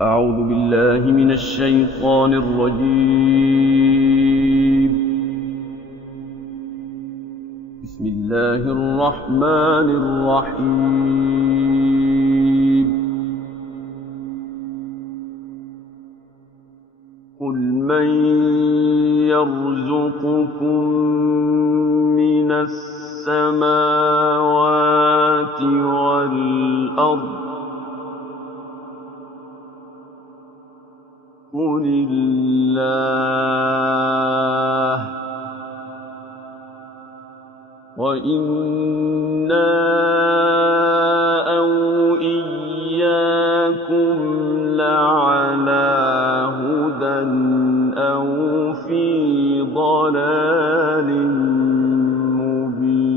أعوذ بالله من الشيطان الرجيم. بسم الله الرحمن الرحيم. قل من يرزقكم من السماوات والأرض قل الله وإنا أو إياكم لعلى هدى أو في ضلال مبين.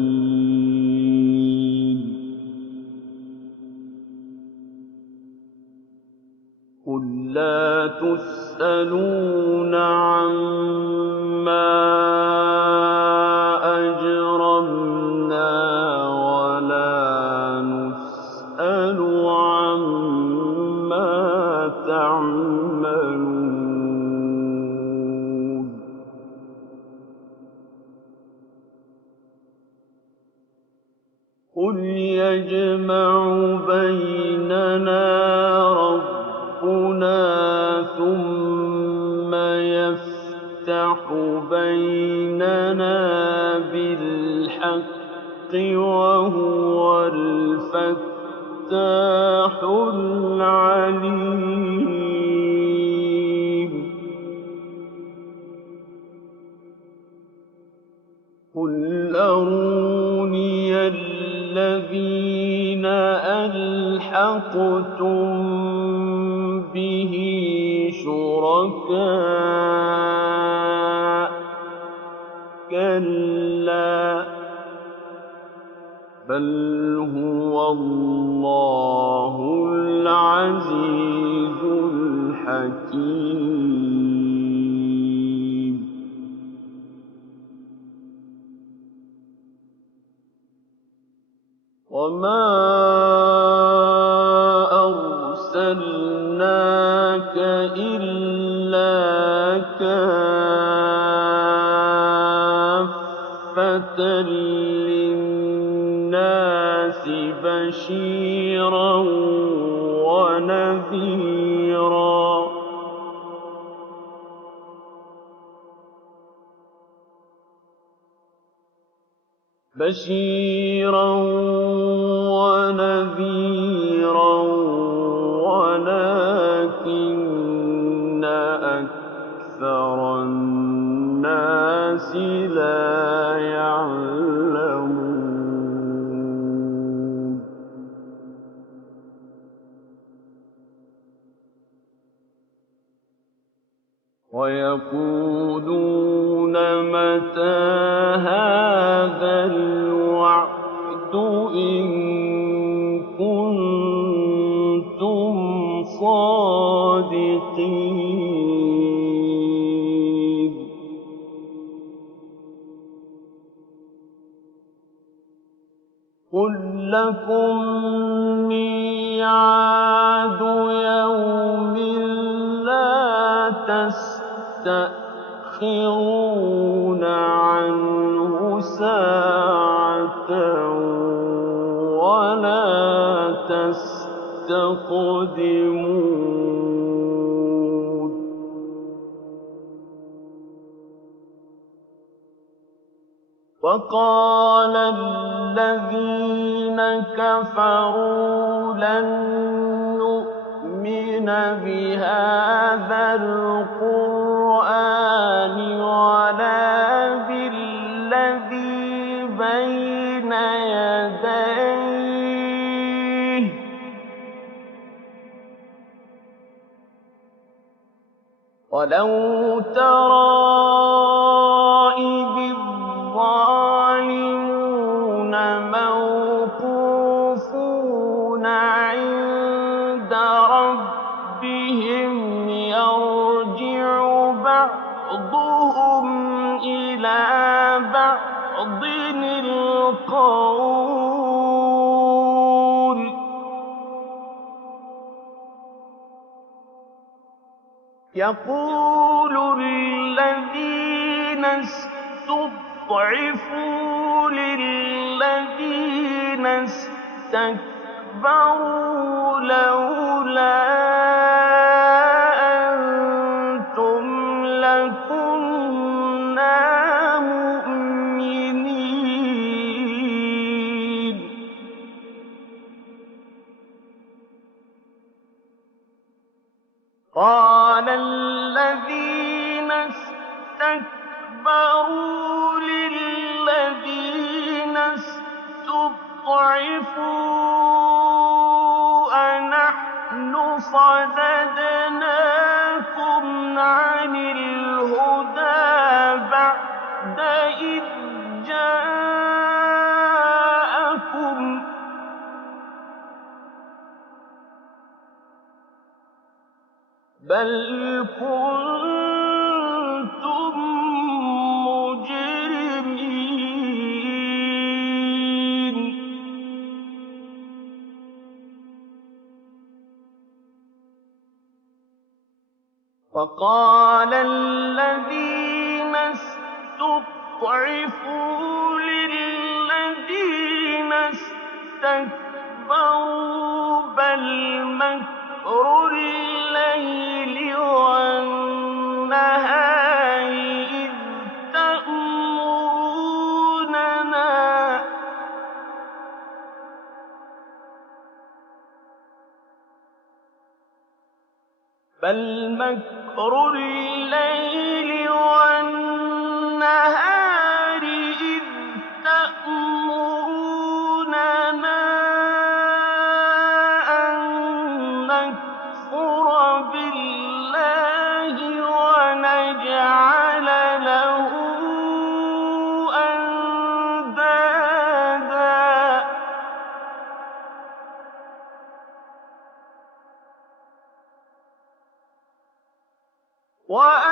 قل لا تسألون عما أجرمنا ولا نسأل عما تعملون. قل يجمع بيننا ربنا ثم يفتح بيننا بالحق وهو الفتاح العليم. قل أروني الذين ألحقتم به شركاء كلا بل هو الله العزيز الحكيم. وما أرسلناك إلا كافة للناس بشيرا ونذيرا. ولكن أكثر الناس لا يعلمون. ويقولون متى هذا الوعد إن كنتم صادقين. قل لكم ميعاد يوم لا تستأخرون عنه ساعة ولا تستقدمون. وقال الذين كفروا لن نؤمن بهذا القرآن ولا بالذي بين يديه ولو ترى إذ الظالمون موقوفون عند ربهم يرجع بعضهم إلى بعض القول يقول الذين استضعفوا للذين استكبروا لولا أنتم لكنا مؤمنين قال الذين استكبروا للذين استضعفوا أنحن صددناكم عن الهدى بعد إذ جاءكم بل كنتم مجرمين وقال الذين استضعفوا للذين استكبروا بل مكر الليل والنهار إذ تأمروننا بل مكر الليل والنهار إذ تأمروننا أن نكفر بالله ونجعل له أندادا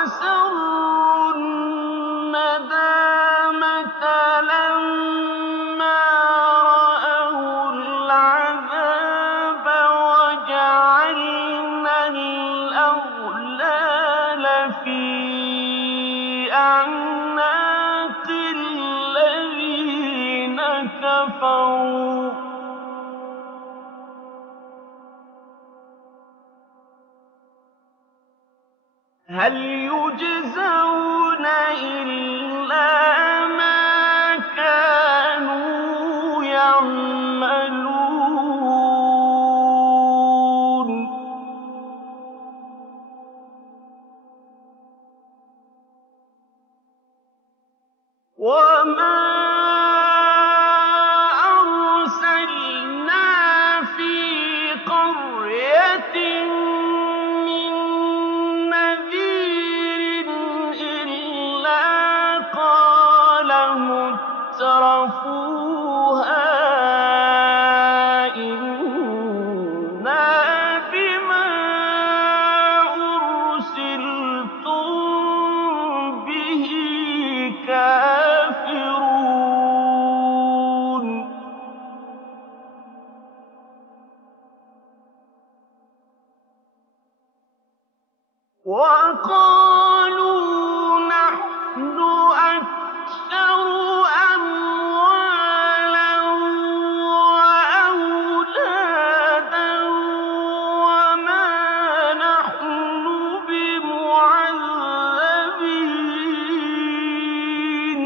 وأسروا الندامة لما رأوا العذاب وجعلنا الأغلال في أعناق الذين كفروا هل يجزون إلا ما كانوا يعملون وما أرسلنا في قرية من نذير إلا قال مترفوها إنا بما أرسلتم به كافرون وقالوا نحن أكثر أموالا وأولادا وما نحن بمعذبين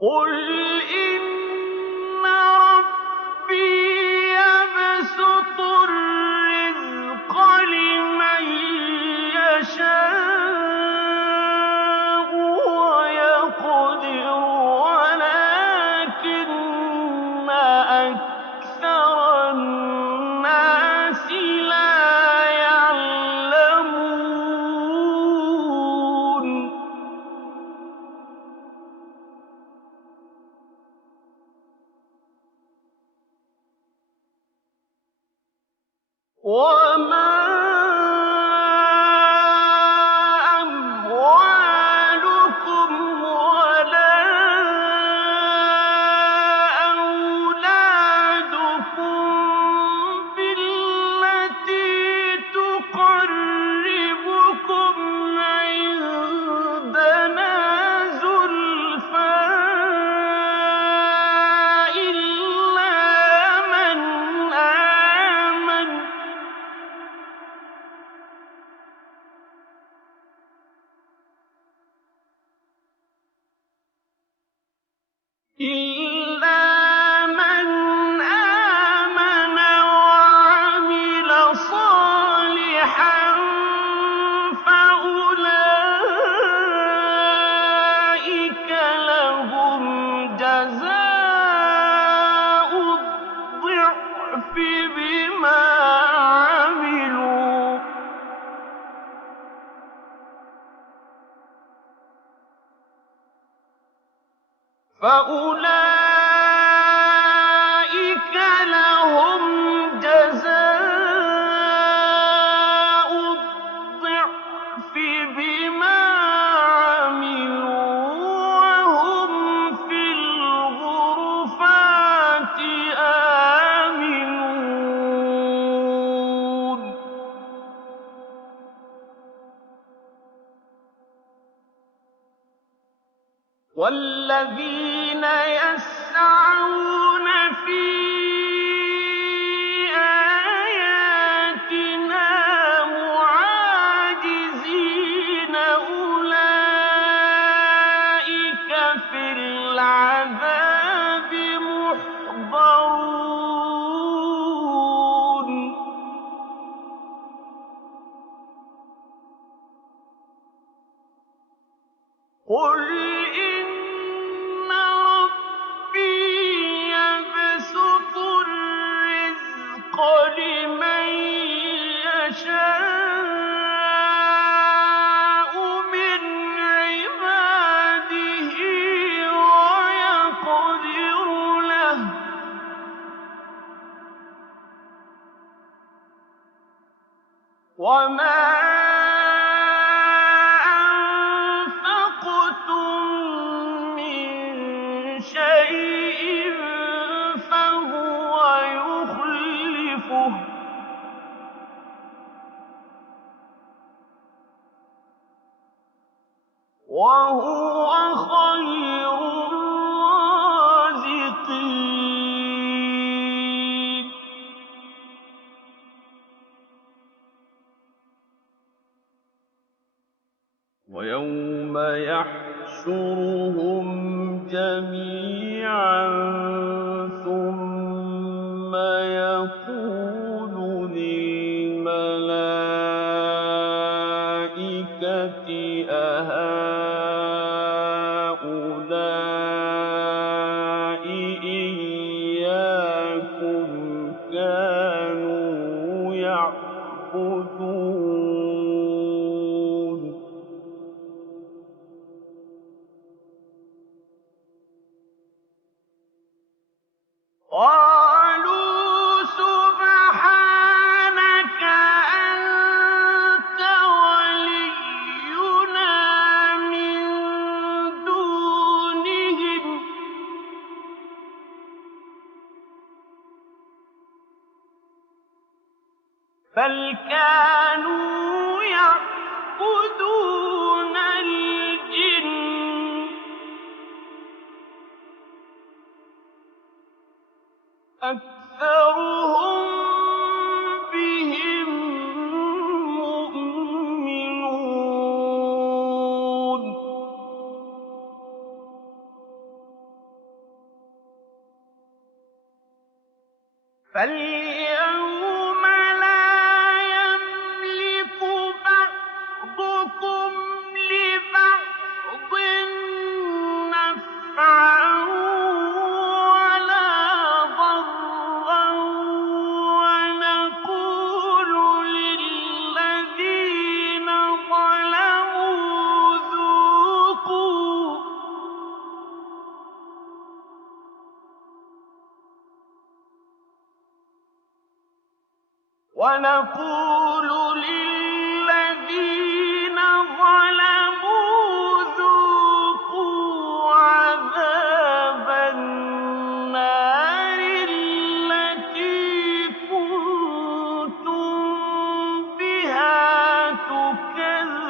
قل إن ربي يبسط الرزق لمن يشاء ويقدر ولكن أكثر الناس لا يعلمون وما أموالكم ولا إِلَّا مَنْ آمَنَ وَعَمِلَ صَالِحًا فَأُولَٰئِكَ لَهُمْ جَزَاءُ الضِّعْفِ بِمَا عَمِلُوا وَهُمْ فِي الْغُرُفَاتِ آمِنُونَ وَالَّذِينَ يَسْعَوْنَ فِي آيَاتِنَا مُعَاجِزِينَ أُولَٰئِكَ فِي الْعَذَابِ مُحْضَرُونَ قُلْ إِنَّ رَبِّي يَبْسُطُ الرِّزْقَ لِمَن يَشَاءُ مِنْ عِبَادِهِ وَيَقْدِرُ لَهُ ۚ وَمَا أَنفَقْتُم مِّن شَيْءٍ فَهُوَ يُخْلِفُهُ ۖ وَهُوَ خَيْرُ الرَّازِقِينَ وَيَوْمَ يَحْشُرُهُمْ جَمِيعًا ثُمَّ يَقُولُ لِلْمَلَائِكَةِ أَهَٰؤُلَاءِ إِيَّاكُمْ كَانُوا يَعْبُدُونَ قَالُوا سُبْحَانَكَ أَنتَ وَلِيُّنَا مِن دُونِهِم ۖ بَلْ كَانُوا يَعْبُدُونَ الْجِنَّ ۖ أَكْثَرُهُم بِهِم مُّؤْمِنُونَ فَالْيَوْمَ لَا يَمْلِكُ بَعْضُكُمْ لِبَعْضٍ نَّفْعًا وَلَا ضَرًّا وَنَقُولُ لِلَّذِينَ ظَلَمُوا ذُوقُوا عَذَابَ النَّارِ الَّتِي كُنتُم بِهَا تُكَذِّبُونَ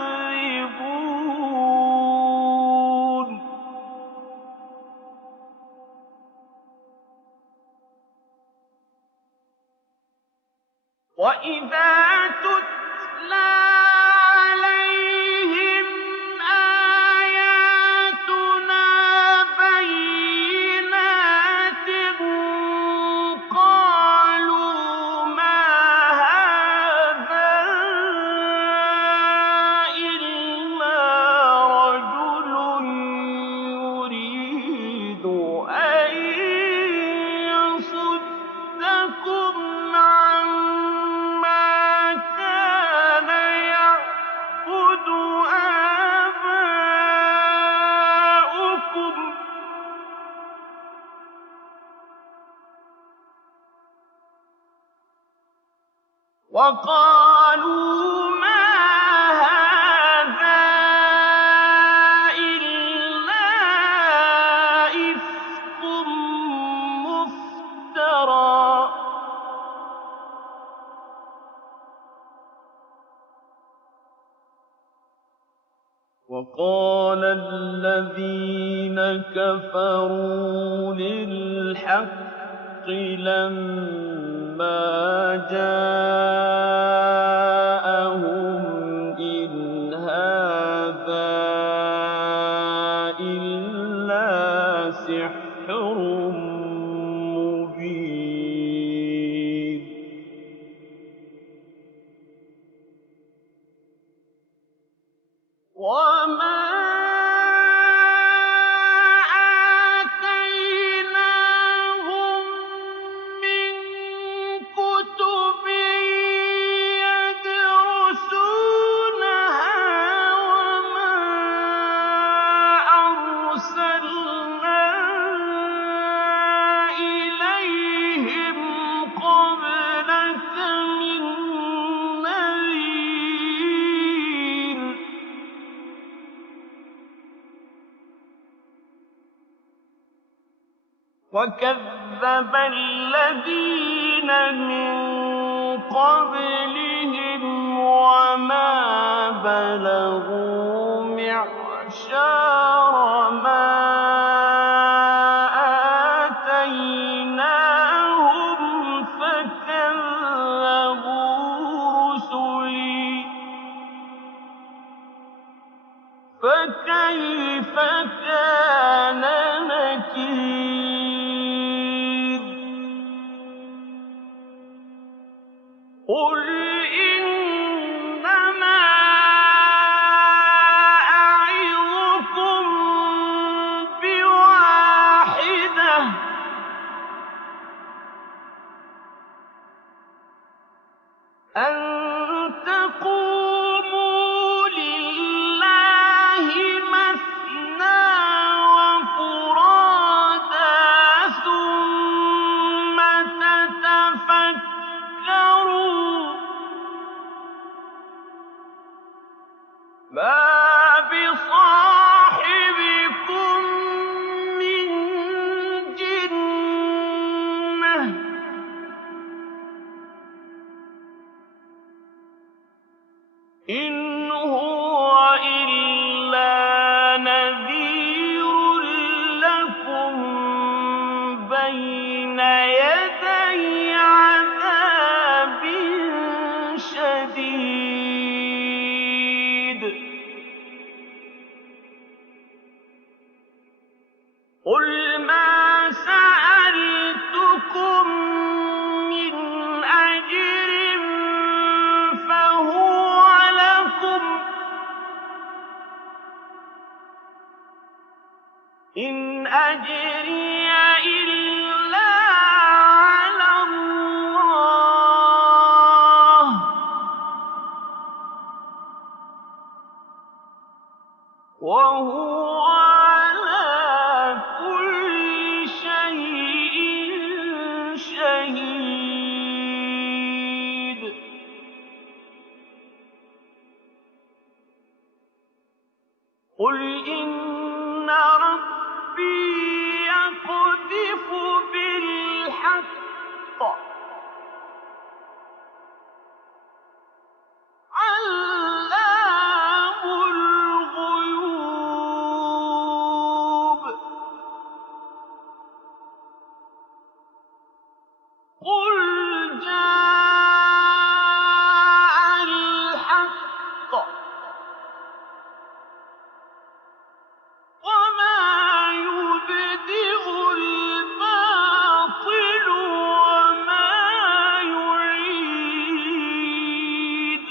وَإِذَا تُتْلَىٰ عَلَيْهِمْ آيَاتُنَا بَيِّنَاتٍ وقالوا ما هذا إلا إفك مفترى وقال الذين كفروا للحق لما جاءهم إن هذا إلا سحر مبين وما آتيناهم من كتب يدرسونها وما أرسلنا إليهم قبلك من نذير وكذب الذين من قبلهم وما بلغوا معشار ما آتيناهم فكذبوا رسلي فكيف كان نكير قل إنما أعظكم بواحدة أن تقوموا لله مثنى وفرادا ثم تتفكروا ما بصاحبكم من جنة إن هو إلا نذير لكم بين يدي عذاب شديد قل ما سألتكم من أجر فهو لكم إن أجري إلا على الله وهو على كل شيء شهيد قل إن ربي يقذف بالحق علام الغيوب قل جاء الحق وما يبدئ الباطل وما يعيد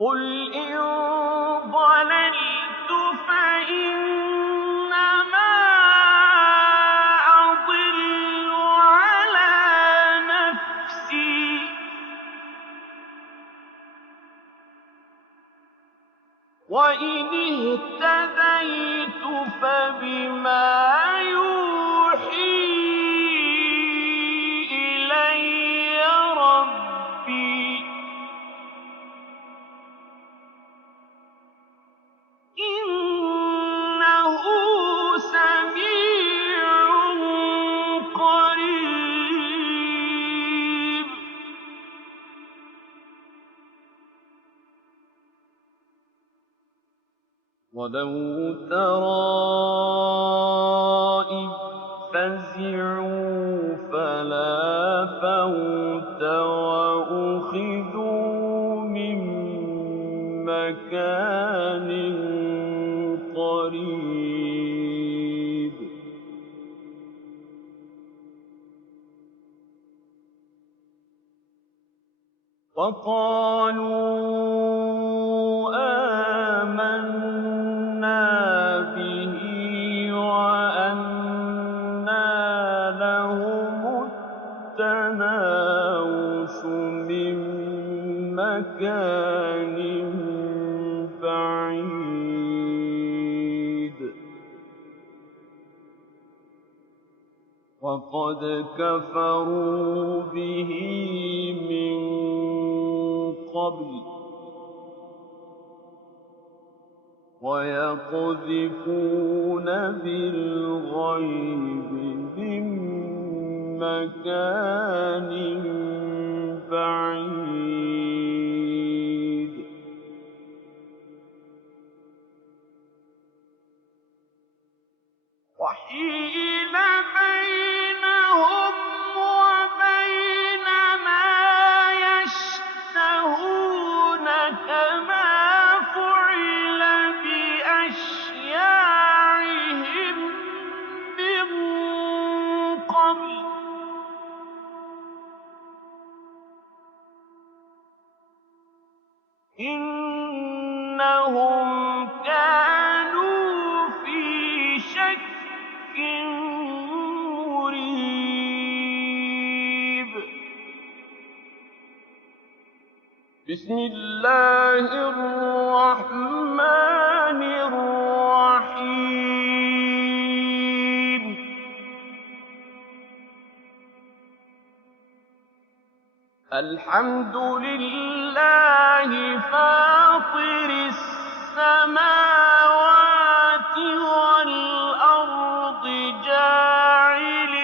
قل إن ضللت فإنما أضل على نفسي وإن اهتديت فبما يوحي وَلَوْ تَرَىٰ إِذ فَزِعُوا فَلَا فَوْتَ وَأُخِذُوا مِن مَّكَانٍ قَرِيبٍ وَقَالُوا آمَنَّا بِهِ وَأَنَّىٰ لَهُمُ التَّنَاوُشُ مِن مَّكَانٍ بَعِيدٍ وَقَدْ كَفَرُوا بِهِ مِن قَبْلُ وَيَقْذِفُونَ بِالْغَيْبِ مِن مَّكَانٍ بَعِيدٍ وَحِيلَ بَيْنَهُمْ وَبَيْنَ مَا يَشْتَهُونَ كَمَا فُعِلَ بِأَشْيَاعِهِم مِّن قَبْلُ ۚ إِنَّهُمْ كَانُوا فِي شَكٍّ مُّرِيبٍ بسم الله الرحمن الرحيم الحمد لله فاطر السماوات والأرض جاعل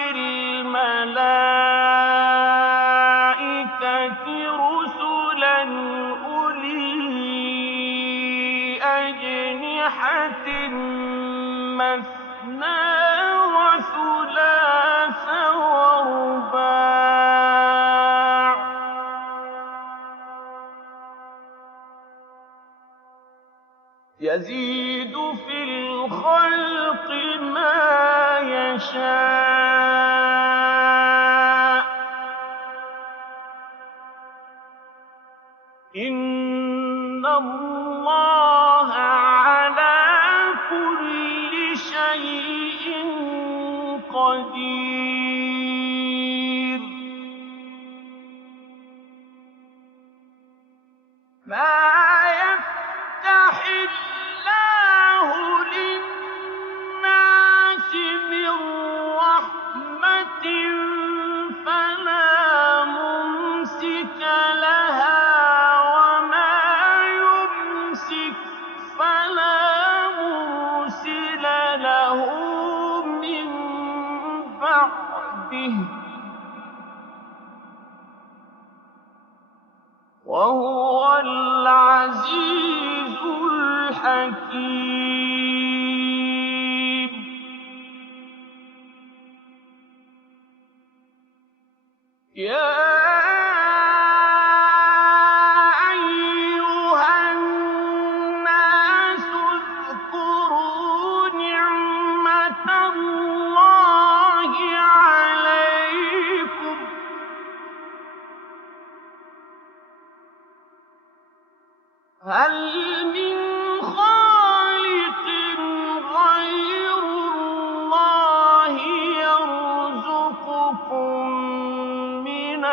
الملائكة رسلا أولي أجنحة مثنى وثلاث ورباع يزيد في الخلق ما يشاء إن الله على كل شيء قدير ما يفتح الله للناس من رحمة فلا ممسك لها وما يمسك فلا مرسل له من بعده وهو العزيز الحكيم يا أيها الناس اذكروا نعمة الله عليكم هل من خالق غير الله يرزقكم من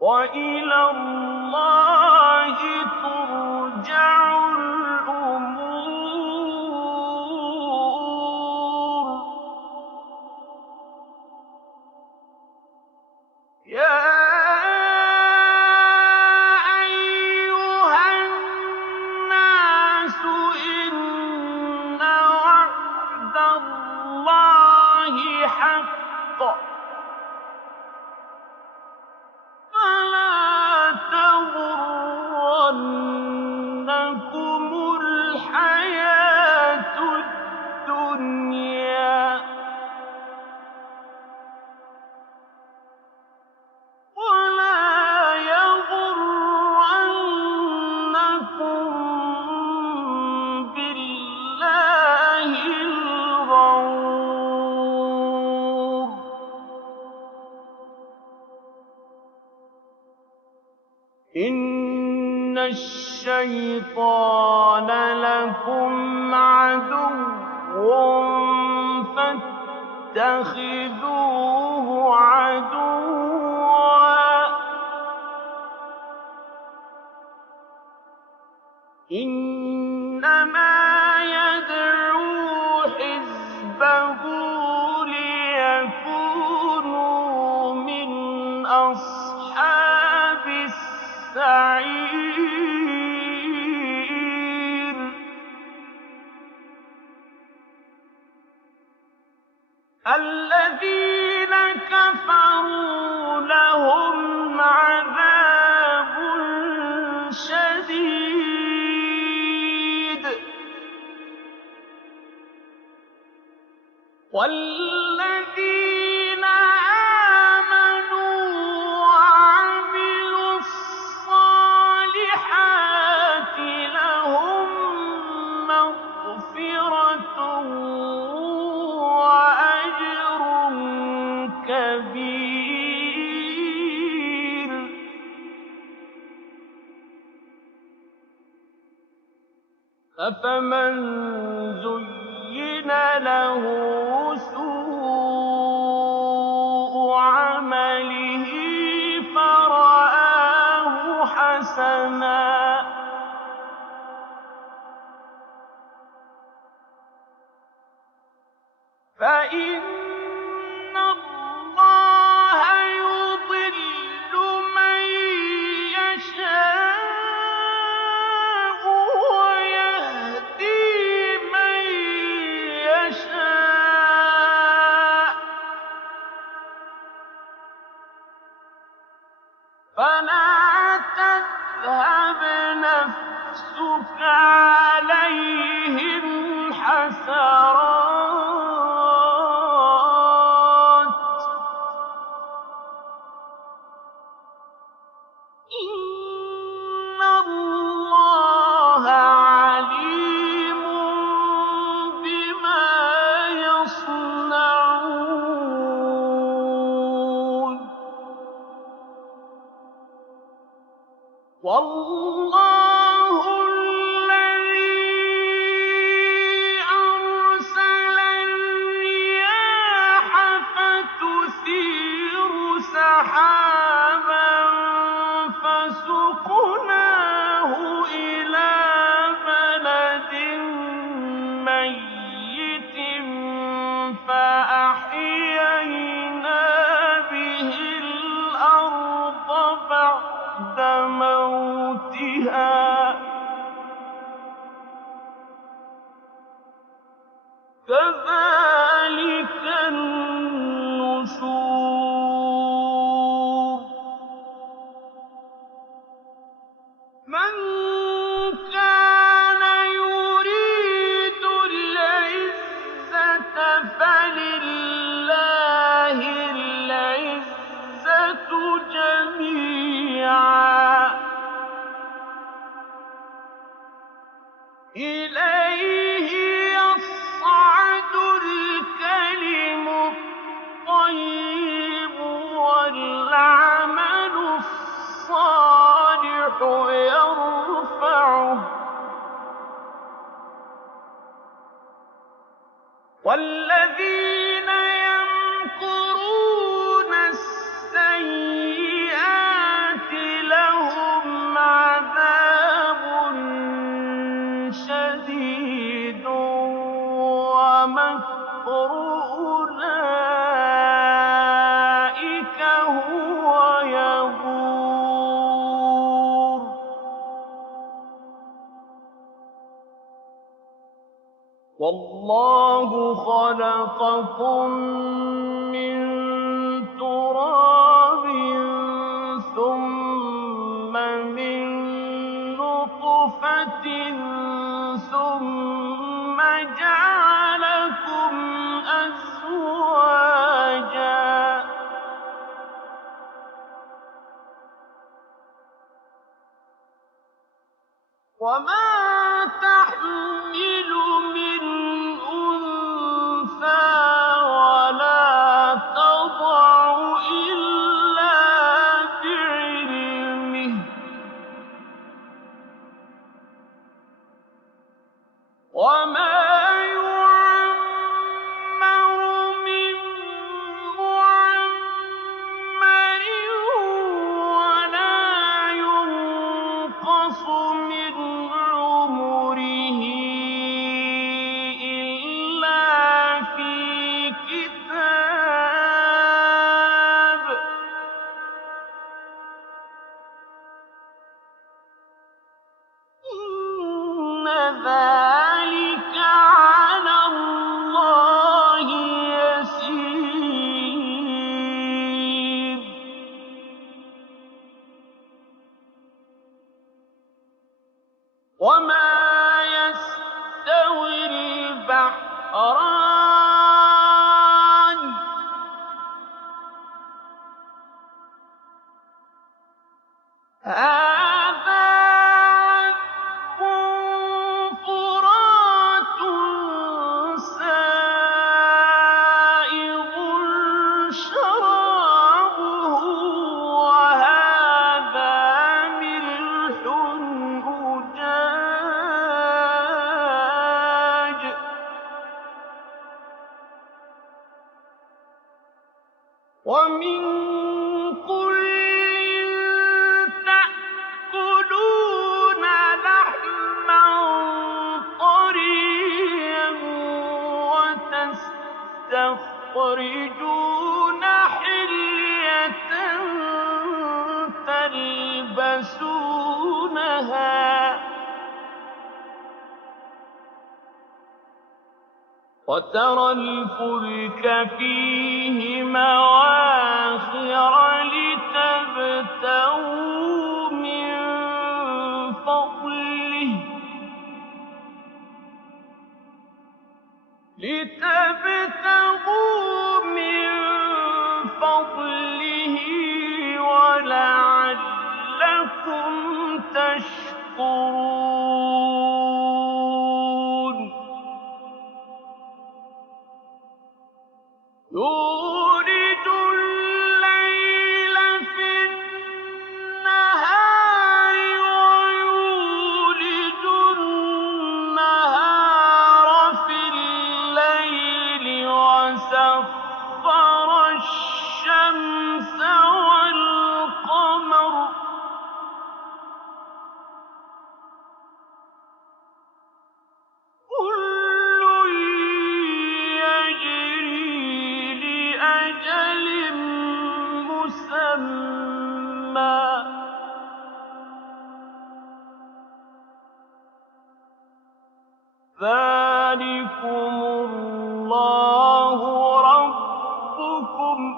وَإِلَى اللَّهِ تُرْجَعُ الْأُمُورُ. يَا أَيُّهَا النَّاسُ إِنَّ وَعْدَ اللَّهِ حَقٌّ فَلَا تَغُرَّنَّكُمُ الْحَيَاةُ الدُّنْيَا وَلَا يَغُرَّنَّكُم بِاللَّهِ الْغَرُورُ. إِنَّ الشَّيْطَانَ لَكُمْ عَدُوٌّ فَاتَّخِذُوهُ عَدُوًّا ۚ إِنَّمَا يَدْعُو حِزْبَهُ لِيَكُونُوا مِنْ أَصْحَابِ السَّعِيرِ. الَّذِينَ كَفَرُوا لَهُمْ عَذَابٌ شَدِيدٌ وَالَّذِينَ آمَنُوا وَعَمِلُوا الصَّالِحَاتِ لَهُم مَّغْفِرَةٌ وَأَجْرٌ كَبِيرٌ. أَفَمَن زُيِّنَ لَهُ سُوءُ عَمَلِهِ فَرَآهُ حَسَنًا فَإِنَّ اللَّهَ يُضِلُّ مَن يَشَاءُ وَيَهْدِي مَن يَشَاءُ ۚ فَلَا تَذْهَبْ نَفْسُكَ عَلَيْهِمْ حَسَرَاتٍ ۚ إِنَّ اللَّهَ عَلِيمٌ بِمَا يَصْنَعُونَ. وَاللَّهُ الَّذِي أَرْسَلَ الرِّيَاحَ فَتُثِيرُ سَحَابًا فَسُقْنَاهُ إِلَىٰ بَلَدٍ مَّيِّتٍ فَأَحْيَيْنَا بِهِ الْأَرْضَ بَعْدَ مَوْتِهَا ۚ كَذَٰلِكَ النُّشُورُ. مَن كَانَ يُرِيدُ الْعِزَّةَ فَلِلَّهِ الْعِزَّةُ جَمِيعًا ۚ إِلَيْهِ يَصْعَدُ الْكَلِمُ الطَّيِّبُ وَالْعَمَلُ الصَّالِحُ يَرْفَعُهُ ۚ وَالَّذِينَ يَمْكُرُونَ السَّيِّئَاتِ وَاللَّهُ خَلَقَكُم مِّن تُرَابٍ ثُمَّ مِن نُّطْفَةٍ ثُمَّ جَعَلَكُمْ أَزْوَاجًا ۚ وَمَا تَحْمِلُ مِنْ أُنثَىٰ وَلَا تَضَعُ إِلَّا بِعِلْمِهِ ۚ وَمَا يُعَمَّرُ مِن مُّعَمَّرٍ وَلَا يُنقَصُ مِنْ عُمُرِهِ إِلَّا فِي كِتَابٍ ۚ إِنَّ ذَٰلِكَ عَلَى اللَّهِ يَسِيرٌ. وَمَا يَسْتَوِي الْبَحْرَانِ ۚ هَٰذَا عَذْبٌ فُرَاتٌ سَائِغٌ شَرَابُهُ وَهَٰذَا مِلْحٌ أُجَاجٌ ۖ وَمِن كُلٍّ تَأْكُلُونَ لَحْمًا طَرِيًّا وَتَسْتَخْرِجُونَ حِلْيَةً تَلْبَسُونَهَا ۖ وَتَرَى الْفُلْكَ فِيهِ مَوَاخِرَ لِتَبْتَغُوا مِن فَضْلِهِ وَلَعَلَّكُمْ تَشْكُرُونَ. يُولِجُ اللَّيْلَ فِي النَّهَارِ وَيُولِجُ النَّهَارَ فِي اللَّيْلِ وَسَخَّرَ الشَّمْسَ وَالْقَمَرَ ۖ كُلٌّ يَجْرِي لِأَجَلٍ مُّسَمًّى ۚ ذَٰلِكُمُ اللَّهُ رَبُّكُمْ ۖ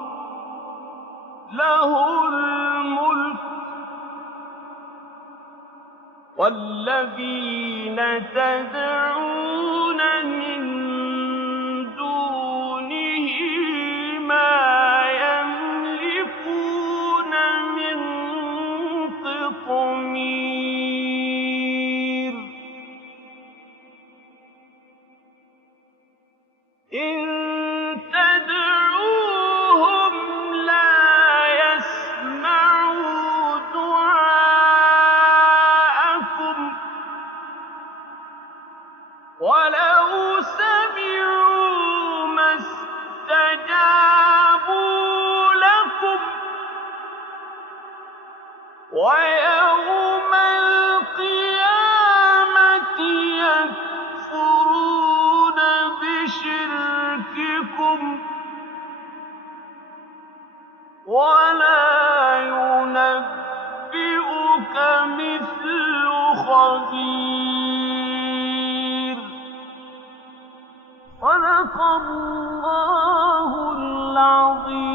لَهُ الْمُلْكُ ۚ وَالَّذِينَ تَدْعُونَ مِن دُونِهِ مَا يَمْلِكُونَ مِن قِطْمِيرٍ. إِن تَدْعُوهُمْ لَا يَسْمَعُوا دُعَاءَكُمْ ۖ وَلَوْ سَمِعُوا مَا اسْتَجَابُوا لَكُمْ ۖ وَيَوْمَ الْقِيَامَةِ يَكْفُرُونَ بِشِرْكِكُمْ ۚ وَلَا يُنَبِّئُكَ مِثْلُ خَبِيرٍ. صدق الله العظيم.